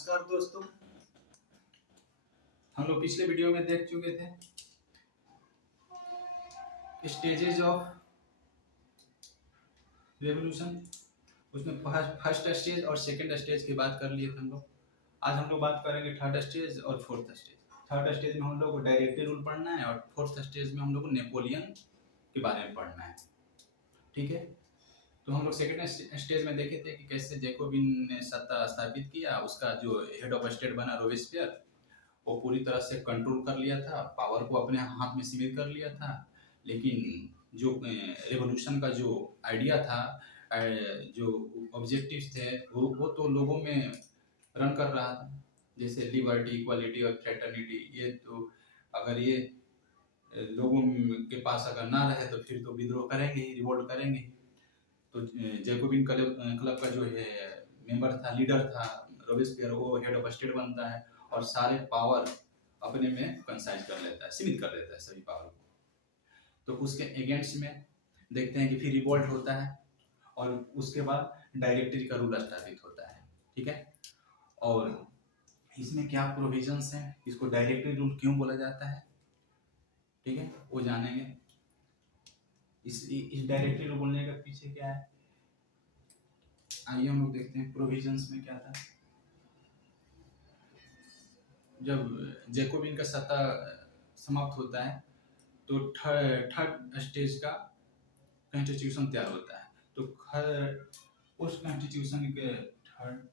नमस्कार दोस्तों। हम लोग पिछले वीडियो में देख चुके थे स्टेजेस ऑफ रेवोल्यूशन। उसमें फर्स्ट स्टेज और सेकंड स्टेज की बात कर लिए थे हम लोग। आज हम लोग बात करेंगे थर्ड स्टेज और फोर्थ स्टेज। थर्ड स्टेज में हम लोग को डायरेक्टरी रूल पढ़ना है और फोर्थ स्टेज में हम लोग को नेपोलियन के बारे में पढ़ना है। ठीक है, तो हम लोग सेकंड स्टेज में देखे थे कि कैसे जैकोबिन ने सत्ता स्थापित किया। उसका जो हेड ऑफ स्टेट बना रोबेस्पियर, वो पूरी तरह से कंट्रोल कर लिया था, पावर को अपने हाथ में सीमित कर लिया था। लेकिन जो रेवोल्यूशन का जो आइडिया था, जो ऑब्जेक्टिव्स थे, वो तो लोगों में रन कर रहा था, जैसे लिबर्टी, इक्वालिटी और फ्रेटर्निटी। ये तो अगर ये लोगों के पास अगर ना रहे तो फिर तो विद्रोह करेंगे ही, रिवोल्ट करेंगे ही। तो जैकोबिन क्लब का जो है मेंबर था, लीडर था रोबेस्पियर, वो हेड ऑफ स्टेट बनता है और सारे पावर अपने में कंसाइज कर लेता है, सीमित कर देता है सभी पावर को। तो उसके अगेंस्ट में देखते हैं कि फिर रिवोल्ट होता है और उसके बाद डायरेक्टरी का रूल स्थापित होता है। ठीक है, और इसमें क्या प्रोविजंस हैं, इसको डायरेक्टरी रूल क्यों बोला जाता है, ठीक है, वो जानेंगे। इस डायरेक्टरी रूल बोलने का पीछे क्या है, आइए हम लोग देखते हैं प्रोविजंस में क्या था। जब जैकोबिन का सत्ता समाप्त होता है तो थर्ड स्टेज का कॉन्स्टिट्यूशन तैयार होता है। तो उस कॉन्स्टिट्यूशन के थर्ड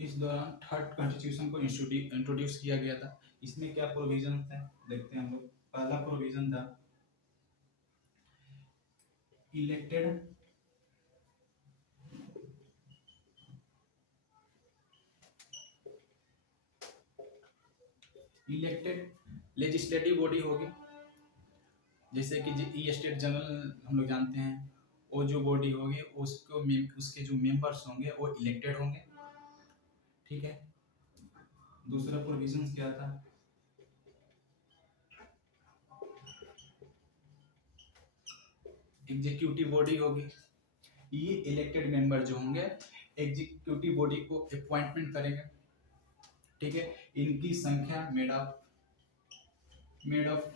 इस दौरान थर्ड कॉन्स्टिट्यूशन को इंट्रोड्यूस किया गया था। इसमें क्या प्रोविजन थे देखते हैं हम लोग। पहला प्रोविजन था इलेक्टेड लेजिस्लेटिव बॉडी होगी, जैसे कि ई स्टेट जनरल हम लोग जानते हैं। वो जो बॉडी होगी उसके जो मेंबर्स होंगे वो इलेक्टेड होंगे। ठीक है, दूसरा प्रोविजन क्या था, एग्जीक्यूटिव बॉडी होगी। ये इलेक्टेड मेंबर जो होंगे एग्जीक्यूटिव बॉडी को अपॉइंटमेंट करेंगे। ठीक है, इनकी संख्या मेड ऑफ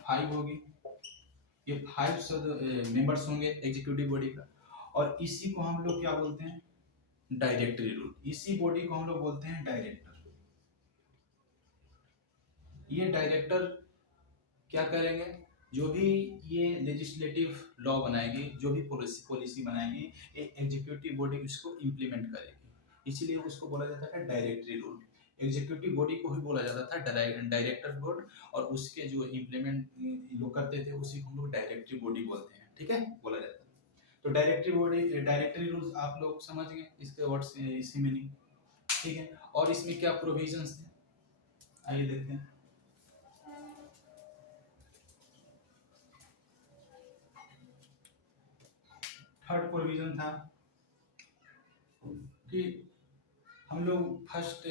5 होगी। ये 5 मेंबर्स होंगे एग्जीक्यूटिव बॉडी का। और इसी को हम लोग क्या बोलते हैं, डायरेक्टरी रूल। इसी बॉडी को हम लोग बोलते हैं डायरेक्टर। ये डायरेक्टर क्या करेंगे, जो भी ये लेजिस्लेटिव लॉ बनाएगी, जो भी पॉलिसी बनाएगी, ये एग्जीक्यूटिव बॉडी उसको इम्प्लीमेंट करेगी। इसीलिए उसको बोला जाता है डायरेक्टरी रूल। एग्जीक्यूटिव बॉडी को ही बोला जाता था डायरेक्टर बोर्ड, और उसके जो इम्प्लीमेंट लोग करते थे उसी को हम लोग डायरेक्टरी बॉडी बोलते हैं। ठीक है, बोला जाता है। तो डायरेक्टरी रूल्स आप लोग समझ गए इसके वर्ड्स, इसकी मीनिंग। ठीक है, और इसमें क्या प्रोविजंस थे आइए देखते हैं। थर्ड प्रोविजन था कि हम लोग फर्स्ट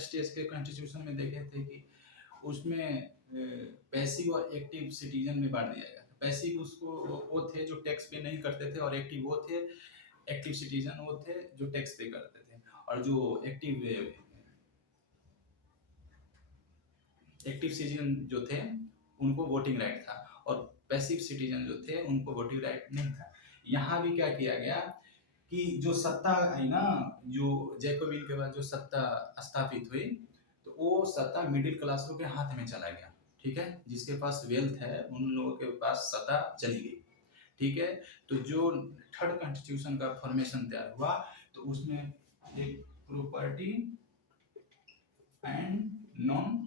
स्टेज के कॉन्स्टिट्यूशन में देखे थे कि उसमें पैसिव और एक्टिव सिटीजन में बांट दिया गया था। पैसिव उसको वो थे जो टैक्स पे नहीं करते थे, और एक्टिव वो थे, एक्टिव सिटीजन वो थे जो टैक्स पे करते थे। और जो एक्टिव सिटीजन जो थे उनको वोटिंग राइट था, और पैसिव सिटीजन जो थे उनको वोटिंग राइट नहीं था। यहाँ भी क्या किया गया कि जो सत्ता आई ना, जो जैकोबिन के बाद जो सत्ता स्थापित हुई, तो वो सत्ता मिडिल क्लास के हाथ में चला गया। ठीक है, जिसके पास वेल्थ है उन लोगों के पास सत्ता चली गई। ठीक है, तो जो थर्ड कॉन्स्टिट्यूशन का फॉर्मेशन तैयार हुआ तो उसमें एक प्रॉपर्टी एंड नॉन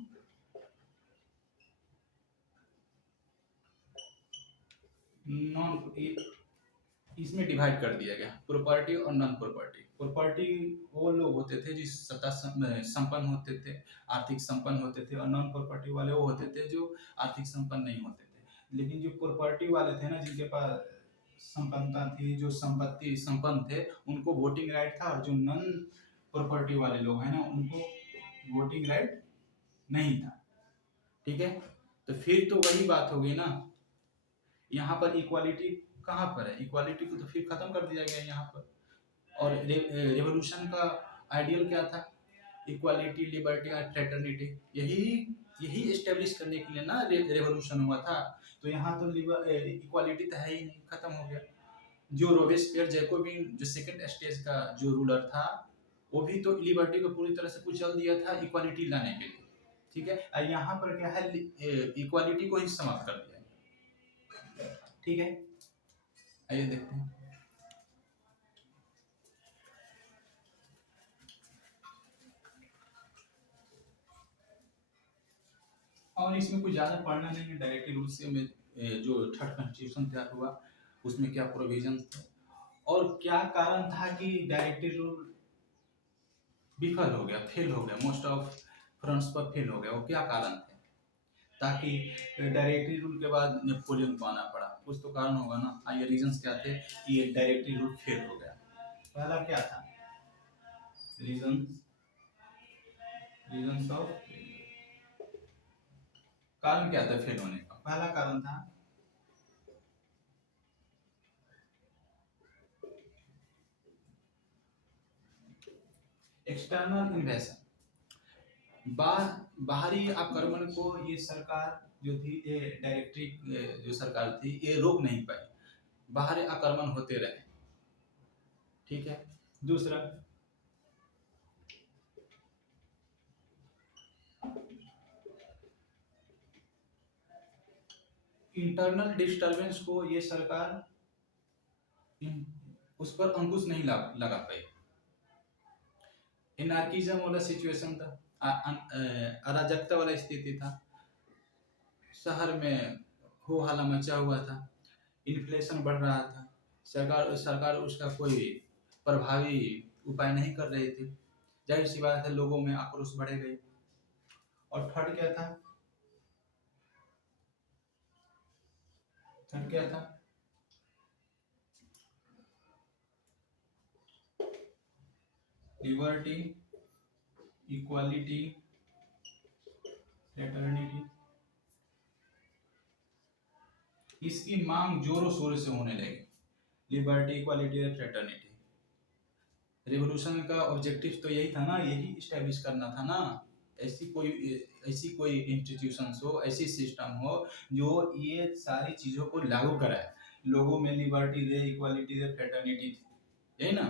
इसमें डिवाइड कर दिया गया, प्रॉपर्टी और नॉन प्रॉपर्टी। प्रॉपर्टी वो लोग होते थे जिस सत्ता संपन्न होते थे, आर्थिक संपन्न होते थे, और नॉन प्रॉपर्टी वाले वो होते थे जो आर्थिक संपन्न नहीं होते थे। लेकिन जो प्रॉपर्टी वाले थे ना, जिनके पास संपन्नता थी, जो संपत्ति संपन्न थे, उनको वोटिंग राइट था। और जो नॉन प्रॉपर्टी वाले लोग हैं ना, उनको वोटिंग राइट नहीं था। ठीक है, तो फिर तो वही बात होगी ना, यहाँ पर इक्वालिटी कहाँ पर है? इक्वालिटी को तो फिर खत्म कर दिया गया यहाँ पर। और रेवोल्यूशन का आइडियल क्या था? इक्वालिटी, लिबर्टी और फ्रेटर्निटी। यही यही एस्टेब्लिश करने के लिए ना रेवोल्यूशन हुआ था। तो यहाँ तो इक्वालिटी तो है ही नहीं, खत्म हो गया। जो रोबेस्पियर जैकोबिन जो सेकंड स्टेज का जो रूलर था, वो भी तो लिबर्टी को पूरी तरह से कुचल दिया था इक्वालिटी लाने के लिए। ठीक है, और यहाँ पर क्या है, इक्वालिटी को ही समाप्त कर दिया। ठीक है, आइए देखते हैं। और इसमें कुछ ज़्यादा पढ़ना नहीं है, डायरेक्टली रूल से में जो थर्ड कॉन्स्टिट्यूशन तैयार हुआ उसमें क्या प्रोविजन थे और क्या कारण था कि डायरेक्टरी रूल विफल हो गया, फेल हो गया, मोस्ट ऑफ फ्रंट्स पर फेल हो गया, वो क्या कारण थे ताकि डायरेक्टरी रूल के बाद नेपोलियन को आना पड़ा? कुछ तो कारण होगा ना। आइए रीजंस क्या थे कि ये डायरेक्टरी रूल फेल हो गया। पहला क्या था? रीजंस रीजंस ऑफ, कारण क्या था फेल होने का? पहला कारण था एक्सटर्नल इन्वेशन। बाहरी आक्रमण को ये सरकार जो थी, ये डायरेक्टरी जो सरकार थी, ये रोक नहीं पाई, बाहरी आक्रमण होते रहे। ठीक है, दूसरा इंटरनल डिस्टरबेंस को ये सरकार उस पर अंकुश नहीं लगा पाई। एनार्किज्म वाला सिचुएशन था, अराजकता वाला स्थिति था, शहर में हो हल्ला मचा हुआ था, इन्फ्लेशन बढ़ रहा था, सरकार सरकार उसका कोई प्रभावी उपाय नहीं कर रही थी। जाहिर सी बात है, लोगों में आक्रोश बढ़े गए। और थर्ड क्या था? थर्ड क्या था? Liberty, equality, fraternity. इसकी मांग जोरों शोरों से होने लगी। लिबर्टी, इक्वालिटी और फ्रेटर्निटी। रिवोल्यूशन का ऑब्जेक्टिव तो यही था ना, यही स्टैब्लिश करना था ना। ऐसी कोई इंस्टीट्यूशन हो, ऐसी सिस्टम हो जो ये सारी चीजों को लागू कराए, लोगों में लिबर्टी दे, इक्वालिटी दे, फ्रेटर्निटी थी, यही ना।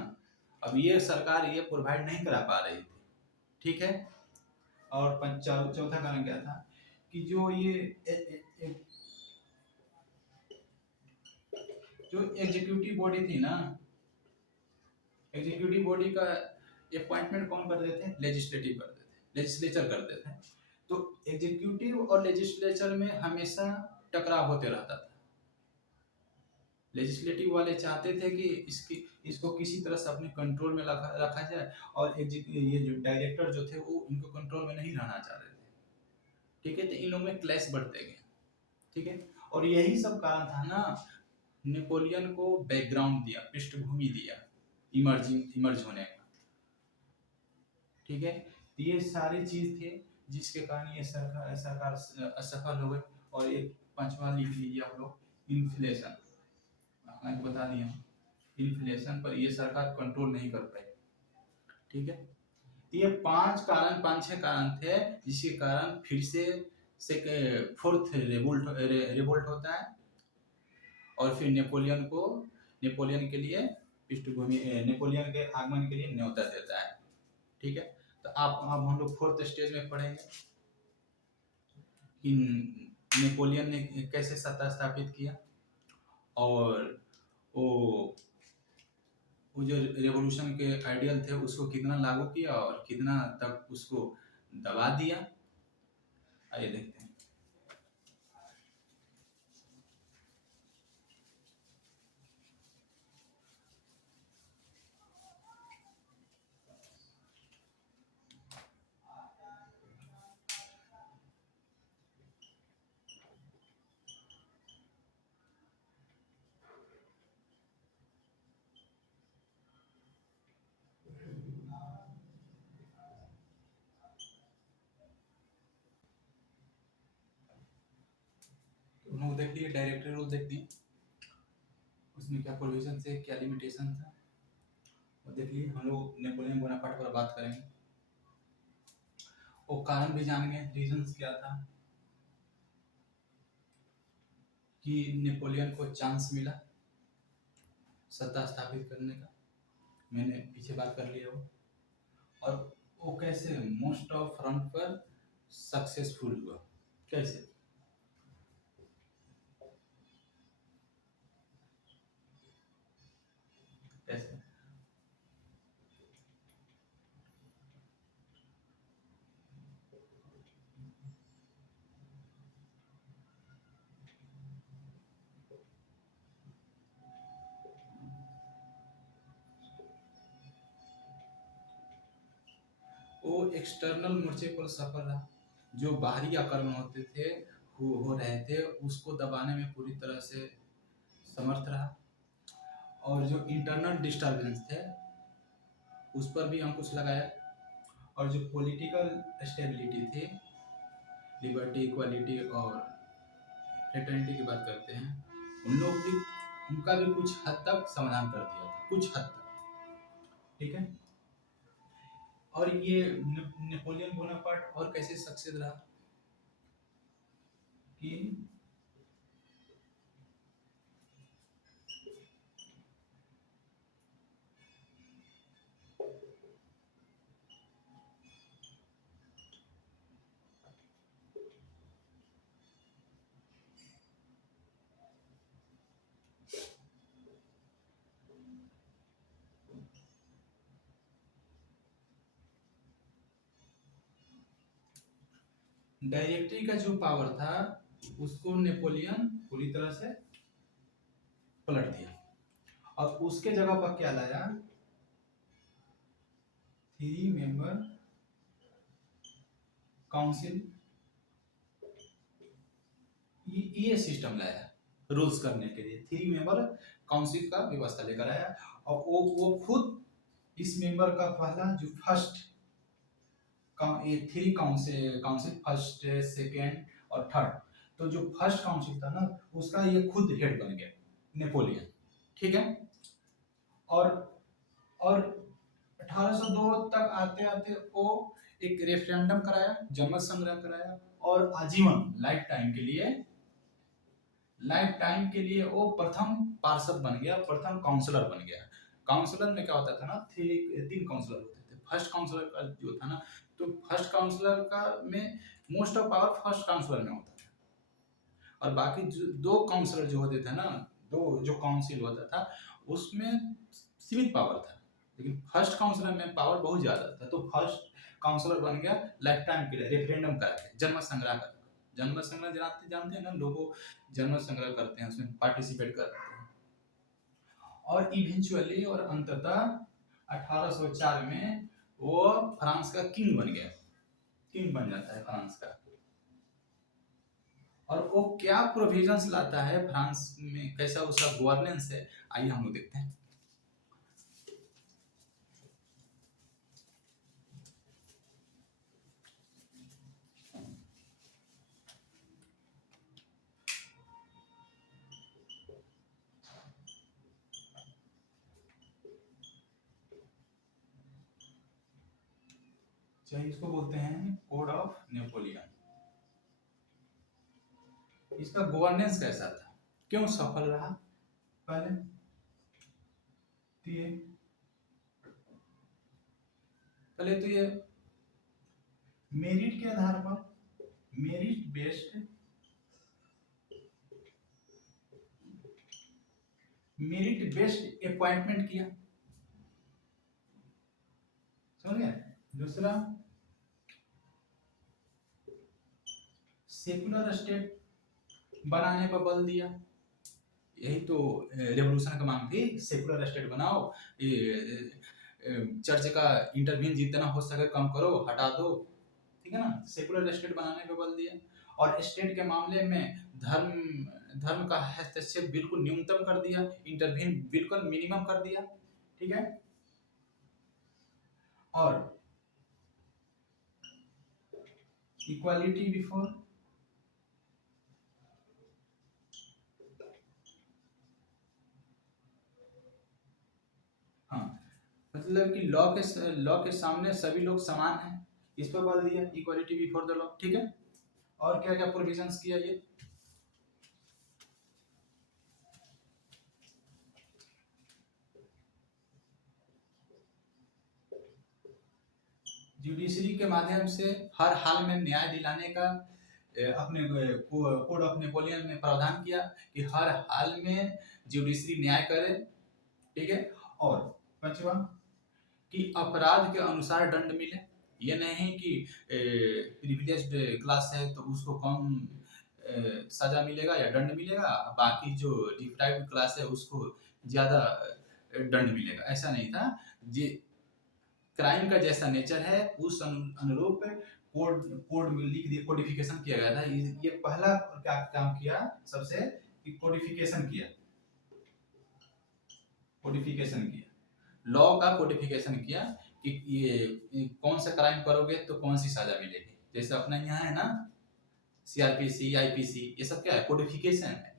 अब ये सरकार ये प्रोवाइड नहीं करा पा रही थी। ठीक है, और चौथा कारण क्या था कि जो ये जो एग्जीक्यूटिव बॉडी थी ना, एग्जीक्यूटिव बॉडी का अपॉइंटमेंट कौन कर देते हैं? लेजिस्लेटिव कर देते हैं, लेजिस्लेचर कर देते हैं। तो एग्जीक्यूटिव और लेजिस्लेचर में हमेशा टकराव होते रहता था। लेजिस्लेटिव वाले चाहते थे कि इसको किसी तरह से अपने कंट्रोल में रखा जाए, और ये जो डायरेक्टर जो थे वो इनको कंट्रोल में नहीं रहना चाह रहे थे। ठीक है, तो इन लोगों में क्लैश बढ़ते गए। ठीक है, और यही सब कारण था ना, नेपोलियन को बैकग्राउंड दिया, पृष्ठभूमि दिया इमर्ज होने का। ठीक है, ये सारी चीज थे जिसके कारण ये सरकार सरकार असफल हो गई। और एक पांचवा लिख लीजिए आप लोग, इन्फ्लेशन। आपने बता दिया, इन्फ्लेशन पर ये सरकार कंट्रोल नहीं कर पाई। ठीक है, ये पांच छह कारण थे जिसके कारण फिर से फोर्थ रिवोल्ट होता है, और फिर नेपोलियन के लिए पृष्ठभूमि, नेपोलियन के आगमन के लिए न्योता देता है। ठीक है, तो आप अब हम लोग फोर्थ स्टेज में पढ़ेंगे कि नेपोलियन ने कैसे सत्ता स्थापित किया, और वो वो जो रेवोल्यूशन के आइडियल थे उसको कितना लागू किया और कितना तक उसको दबा दिया। आइए देखते हैं। उन्होंने देख लिए, डायरेक्टरी रूल देख लिए, उसमें क्या प्रोविजन थे, क्या लिमिटेशन था, और देख लिए। हम लोग नेपोलियन बोनापार्ट पर बात करेंगे, वो कारण भी जानेंगे, रीजंस क्या था कि नेपोलियन को चांस मिला सत्ता स्थापित करने का, मैंने पीछे बात कर लिया वो, और वो कैसे मोस्ट ऑफ फ्रंट पर सक्सेसफुल हुआ, कैसे। कैसे वो एक्सटर्नल मोर्चे पर सफल रहा, जो बाहरी आक्रमण होते थे, हो रहे थे, उसको दबाने में पूरी तरह से समर्थ रहा, और जो इंटरनल डिस्टर्बेंस थे उस पर भी अंकुश लगाया, और जो पॉलिटिकल स्टेबिलिटी थी, लिबर्टी, इक्वालिटी और फ्रेटर्निटी की बात करते हैं, उन लोग भी, उनका भी कुछ हद तक समाधान कर दिया था, कुछ हद तक, ठीक है। और ये नेपोलियन बोनापार्ट और कैसे सक्सेस रहा कि डायरेक्टरी का जो पावर था उसको नेपोलियन पूरी तरह से पलट दिया, और उसके जगह पर क्या लाया, 3 मेंबर काउंसिल, ये सिस्टम लाया रूल्स करने के लिए, 3 मेंबर काउंसिल का व्यवस्था लेकर आया, और वो खुद इस मेंबर का पहला जो फर्स्ट, ये 3 काउंसिल काउंसिल, फर्स्ट सेकेंड और थर्ड, तो जो फर्स्ट काउंसिल था ना उसका ये खुद हेड बन गया नेपोलियन, ठीक है। और और 1802 तक आते आते वो एक रेफरेंडम कराया, जनमत संग्रह कराया, और आजीवन लाइफ टाइम के लिए वो प्रथम पार्षद बन गया, प्रथम काउंसलर बन गया। काउंसलर में क्या होता था ना, 3 काउंसलर होते थे। फर्स्ट काउंसलर का जो था ना, तो फर्स्ट काउंसलर का में most of power first counsellor में होता था, और बाकी जो 2 काउंसलर जो होते थे ना, जो काउंसिल होता था उसमें सीमित पावर था, लेकिन फर्स्ट काउंसलर में पावर बहुत ज्यादा था। तो फर्स्ट काउंसलर बन गया लाइफ टाइम के लिए, रेफरेंडम करके, जनमत संग्रह कर, जनमत संग्रह जानते हैं ना, लोगों जनमत संग्रह करते हैं, उसमें पार्टिसिपेट करते हैं, और इवेंचुअली और अंततः 1804 में वो फ्रांस का किंग बन गया, किंग बन जाता है फ्रांस का। और वो क्या प्रोविजंस लाता है फ्रांस में, कैसा उसका गवर्नेंस है, आइए हम लोग देखते हैं। चलिए इसको बोलते हैं कोड ऑफ नेपोलियन। इसका गवर्नेंस कैसा था, क्यों सफल रहा, पहले तो ये पहले तो ये मेरिट के आधार पर, merit based, merit based appointment किया, समझ गए। दूसरा, सेकुलर स्टेट बनाने पर बल दिया, यही तो रेवोल्यूशन का मांग थी, सेकुलर स्टेट बनाओ, ये चर्च का इंटरव्यून जितना हो सके कम करो, हटा दो, ठीक है ना। सेकुलर स्टेट बनाने पे बल दिया, और स्टेट के मामले में धर्म का हस्तक्षेप बिल्कुल न्यूनतम कर दिया, इंटरव्यून बिल्कुल मिनिमम कर दिया, ठीक है। और इक्वालिटी बिफोर मतलब कि लॉ के सामने सभी लोग समान हैं, इस पर बल दिया, इक्वालिटी बिफोर द लॉ। ठीक है, और क्या क्या प्रोविजंस किया ये, जुडिशरी के माध्यम से हर हाल में न्याय दिलाने का अपने कोड ऑफ नेपोलियन में प्रावधान किया कि हर हाल में जुडिशरी न्याय करे। ठीक है, और पांचवा कि अपराध के अनुसार दंड मिले, ये नहीं कि प्रिविलेज्ड क्लास है तो उसको कम सजा मिलेगा या दंड मिलेगा, बाकी जो डिप्राइव्ड क्लास है उसको ज्यादा दंड मिलेगा, ऐसा नहीं था। जी, क्राइम का जैसा नेचर है उस अनुरूप कोड कोड में लिख दिया, कोडिफिकेशन किया गया था। ये पहला क्या काम किया सबसे, कि कोडिफिकेशन किया, कोडिफिकेशन किया, लॉ का कोडिफिकेशन किया कि ये कौन सा क्राइम करोगे तो कौन सी सजा मिलेगी। जैसे अपना यहाँ है ना सीआरपीसी, आईपीसी, ये सब क्या है, कोडिफिकेशन है।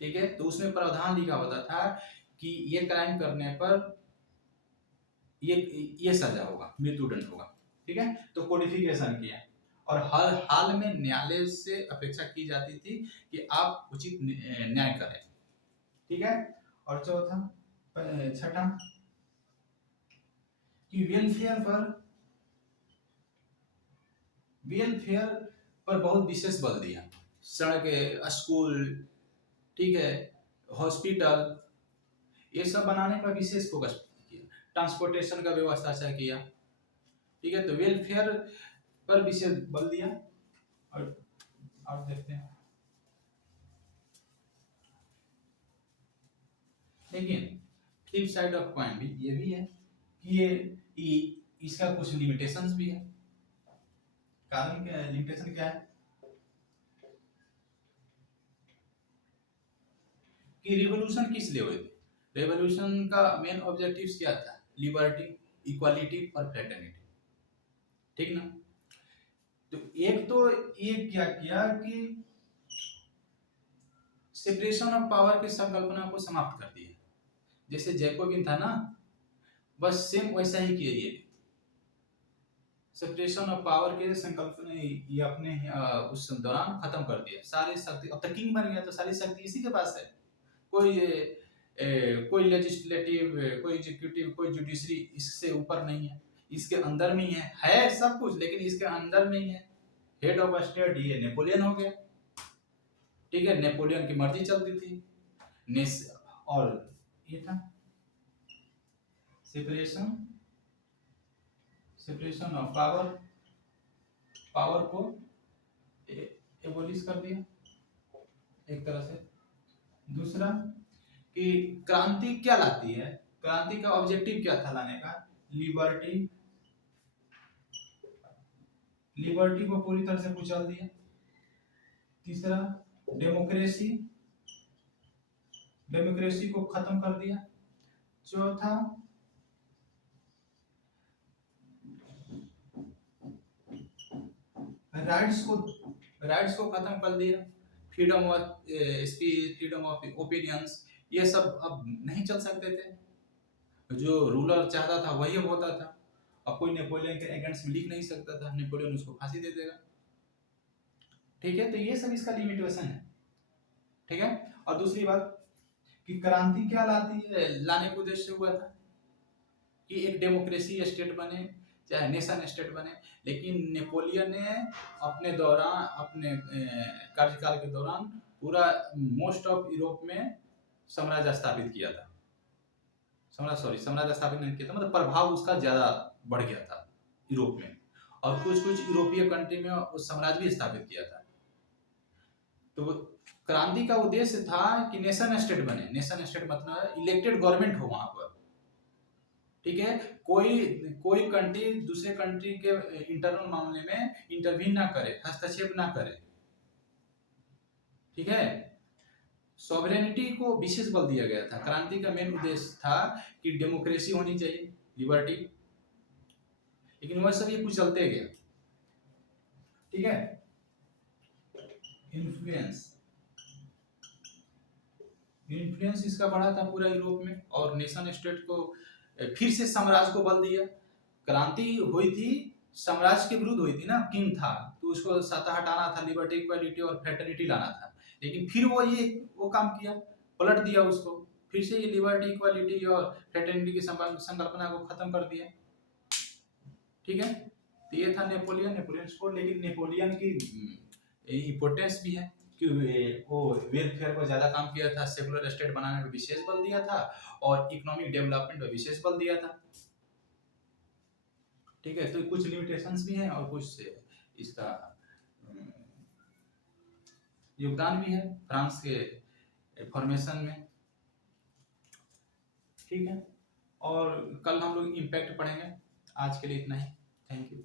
ठीक है, तो उसमें प्रावधान लिखा होता था कि ये क्राइम करने पर ये सजा होगा, मृत्युदंड होगा। ठीक है, तो कोडिफिकेशन किया, और हर हाल में न्यायालय से अपेक्षा की जाती थी कि आप उचित न्याय करें। ठीक है, और चौथा छठा कि वेलफेयर पर बहुत विशेष बल दिया। सड़कें, स्कूल, ठीक है, हॉस्पिटल, ये सब बनाने पर विशेष फोकस किया, ट्रांसपोर्टेशन का व्यवस्था अच्छा किया। ठीक है, तो वेलफेयर पर विशेष बल दिया। और देखते हैं, लेकिन फ्लिप साइड ऑफ कॉइन भी ये भी है कि ये इसका कुछ लिमिटेशंस भी है। कारण क्या है, लिमिटेशन क्या है कि रिवॉल्यूशन किस लिए हुए थे, रेवोल्यूशन का मेन ऑब्जेक्टिव्स क्या था, लिबर्टी, इक्वालिटी और फ्रेटर्निटी। ठीक ना, तो एक तो ये क्या किया कि सेपरेशन ऑफ पावर की संकल्पना को समाप्त कर दिया। जैसे जैकोबिन था ना, बस सेम वैसा ही किया ये, सेपरेशन ऑफ पावर के संकल्पना ये अपने उस दौरान खत्म कर दिया। सारी शक्ति, अब तक किंग बन गया तो सारी शक्ति इसी के पास है। कोई लेजिस्लेटिव, कोई एग्जीक्यूटिव, कोई जुडिशरी इससे ऊपर नहीं है, इसके अंदर में ही है सब कुछ, लेकिन इसके अंदर में ही है। हेड ऑफ स्टेट ये नेपोलियन हो गया। ठीक है, नेपोलियन की मर्जी चलती थी। और ये था separation separation of power, power को एबोलिश कर दिया एक तरह से। दूसरा कि क्रांति क्या लाती है, क्रांति का ऑब्जेक्टिव क्या था लाने का, लिबर्टी, लिबर्टी को पूरी तरह से कुचल दिया। तीसरा डेमोक्रेसी, डेमोक्रेसी को खत्म कर दिया। चौथा राइट्स को खत्म कर दिया। Freedom of speech, freedom of opinions, ये सब अब नहीं चल सकते थे। जो रूलर चाहता था वही होता था। अब कोई नेपोलियन के अगेंस्ट में लिख नहीं सकता था, नेपोलियन उसको फांसी दे देगा। ठीक है, तो ये सब इसका लिमिटेशन है। ठीक है, और दूसरी बात कि क्रांति क्या लाने का उद्देश्य हुआ था कि एक डेमोक्रेसी स्टेट बने, चाहे नेशन स्टेट बने। लेकिन नेपोलियन ने अपने दौरान, अपने कार्यकाल के दौरान पूरा मोस्ट ऑफ यूरोप में साम्राज्य स्थापित किया था। साम्राज्य स्थापित नहीं किया था, मतलब प्रभाव उसका ज्यादा बढ़ गया था यूरोप में, और कुछ कुछ यूरोपीय कंट्री में उस साम्राज्य भी स्थापित किया था। तो क्रांति का उद्देश्य था कि नेशन स्टेट बने। नेशन स्टेट मतलब इलेक्टेड गवर्नमेंट हो वहां पर। ठीक है, कोई कंट्री दूसरे कंट्री के इंटरनल मामले में इंटरवीन ना करे, हस्तक्षेप ना करे। ठीक है, सॉवरेनिटी को विशेष बल दिया गया था। क्रांति का मेन उद्देश्य था कि डेमोक्रेसी होनी चाहिए, लिबर्टी, लेकिन वह सब ये कुछ चलते गया। ठीक है, इन्फ्लुएंस इसका बढ़ा था पूरा यूरोप में, और नेशन स्टेट को फिर से साम्राज्य को बल दिया। क्रांति हुई थी, साम्राज्य के विरुद्ध हुई थी ना, किंग था तो उसको सत्ता हटाना था, लिबर्टी, इक्वालिटी और फ्रेटर्निटी लाना था। लेकिन फिर वो काम किया, पलट दिया उसको, फिर से ये लिबर्टी, इक्वालिटी और फ्रेटर्निटी की संकल्पना को खत्म कर दिया। ठीक है, तो ये था नेपोलियन स्पोर्ट। लेकिन नेपोलियन की इम्पोर्टेंस भी है कि वो वेलफेयर पर ज्यादा काम किया था, सेकुलर स्टेट बनाने पर विशेष बल दिया था और इकोनॉमिक डेवलपमेंट पर विशेष बल दिया था। ठीक है, तो कुछ लिमिटेशंस भी हैं और कुछ इसका योगदान भी है फ्रांस के फॉर्मेशन में। ठीक है, और कल हम लोग इम्पैक्ट पढ़ेंगे। आज के लिए इतना ही, थैंक यू।